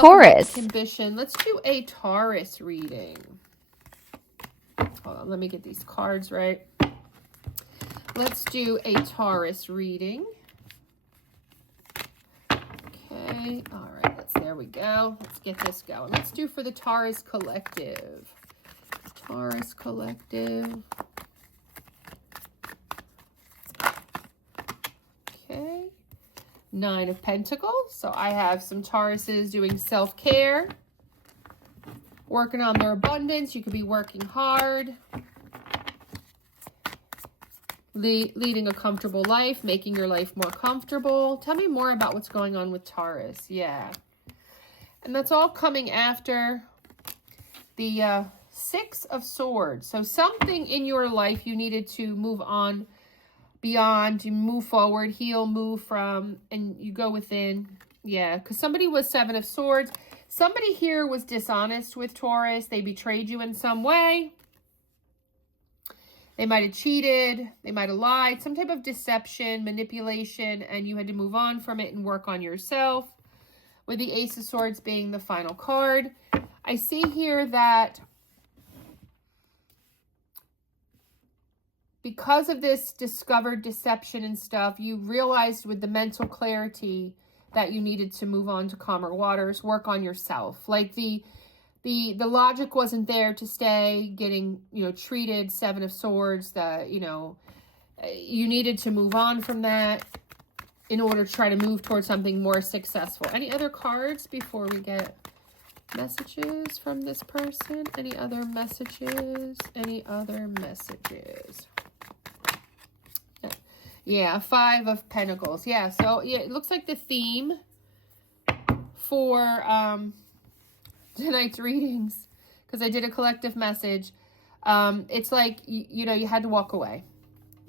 Taurus. Kimbition. Let's do a Taurus reading. Hold on, let me get these cards right. Let's do a Taurus reading. Okay, all right, there we go. Let's get this going. Let's do for the Taurus Collective. Taurus Collective. Okay. 9 of Pentacles. So I have some Tauruses doing self-care, working on their abundance. You could be working hard, leading a comfortable life, making your life more comfortable. Tell me more about what's going on with Taurus. Yeah. And that's all coming after the 6 of Swords. So something in your life you needed to move on beyond, you move forward, heal, move from, and you go within. Yeah, because somebody was 7 of Swords. Somebody here was dishonest with Taurus. They betrayed you in some way. They might have cheated. They might have lied. Some type of deception, manipulation, and you had to move on from it and work on yourself. With the Ace of Swords being the final card. I see here that because of this discovered deception and stuff, you realized with the mental clarity that you needed to move on to calmer waters, work on yourself. Like the logic wasn't there to stay getting, treated, 7 of Swords, you needed to move on from that in order to try to move towards something more successful. Any other cards before we get messages from this person? Any other messages? Any other messages? Yeah, 5 of Pentacles. Yeah, so yeah, it looks like the theme for tonight's readings, because I did a collective message, it's like, you had to walk away.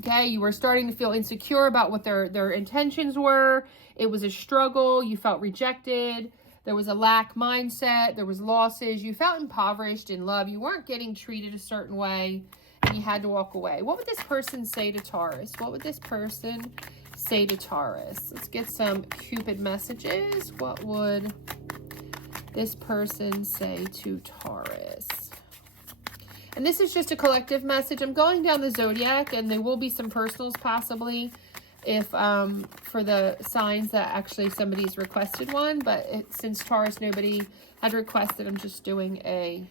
Okay, you were starting to feel insecure about what their intentions were. It was a struggle. You felt rejected. There was a lack mindset. There was losses. You felt impoverished in love. You weren't getting treated a certain way, and you had to walk away. What would this person say to Taurus? What would this person say to Taurus? Let's get some Cupid messages. What would this person say to Taurus? And this is just a collective message. I'm going down the zodiac, and there will be some personals possibly if for the signs that actually somebody's requested one. But since Taurus, nobody had requested, I'm just doing a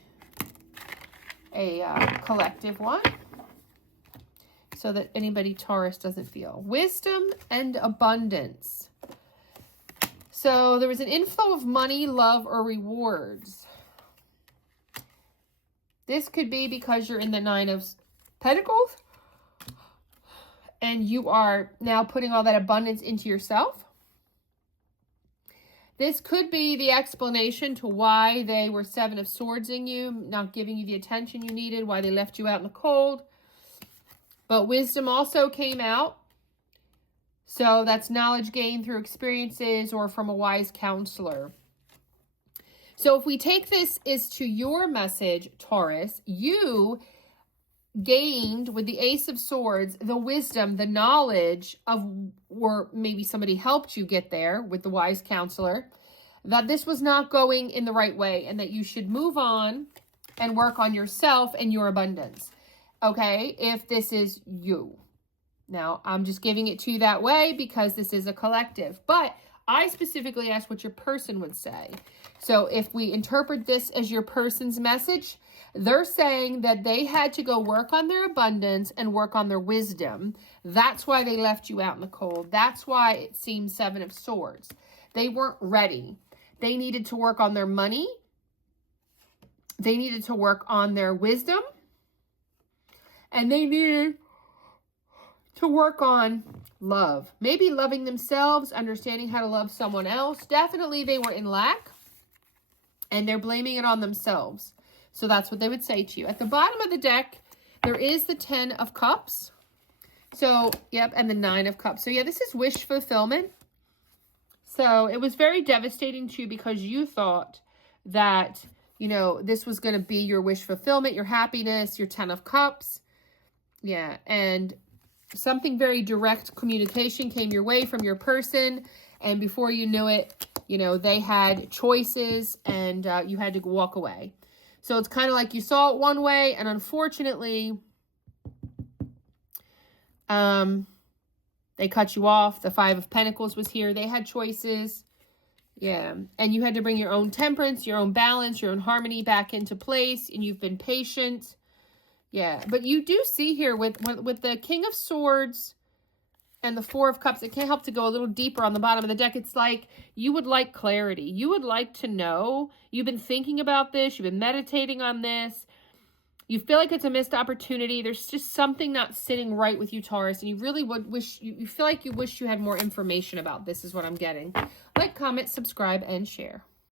collective one so that anybody Taurus doesn't feel. Wisdom and abundance. So there was an inflow of money, love, or rewards. This could be because you're in the 9 of Pentacles and you are now putting all that abundance into yourself. This could be the explanation to why they were 7 of Swords in you, not giving you the attention you needed, why they left you out in the cold. But wisdom also came out. So that's knowledge gained through experiences or from a wise counselor. So if we take this as to your message, Taurus, you gained with the Ace of Swords, the wisdom, the knowledge of, or maybe somebody helped you get there with the wise counselor, that this was not going in the right way and that you should move on and work on yourself and your abundance. Okay, if this is you. Now, I'm just giving it to you that way because this is a collective. But I specifically asked what your person would say. So if we interpret this as your person's message, they're saying that they had to go work on their abundance and work on their wisdom. That's why they left you out in the cold. That's why it seems 7 of Swords. They weren't ready. They needed to work on their money. They needed to work on their wisdom. And they needed to work on love. Maybe loving themselves, understanding how to love someone else. Definitely they were in lack and they're blaming it on themselves. So that's what they would say to you. At the bottom of the deck, there is the 10 of Cups. So, yep, and the 9 of Cups. So, yeah, this is wish fulfillment. So, it was very devastating to you because you thought that, this was going to be your wish fulfillment, your happiness, your 10 of Cups. Yeah, and something very direct communication came your way from your person. And before you knew it, You know, they had choices and you had to walk away. So it's kind of like you saw it one way, and unfortunately, they cut you off. The Five of Pentacles was here. They had choices. Yeah. And you had to bring your own temperance, your own balance, your own harmony back into place. And you've been patient. Yeah. But you do see here with the King of Swords and the Four of Cups, it can't help to go a little deeper on the bottom of the deck. It's like you would like clarity. You would like to know. You've been thinking about this. You've been meditating on this. You feel like it's a missed opportunity. There's just something not sitting right with you, Taurus, and you really would wish, you feel like you wish you had more information about this is what I'm getting. Like, comment, subscribe, and share.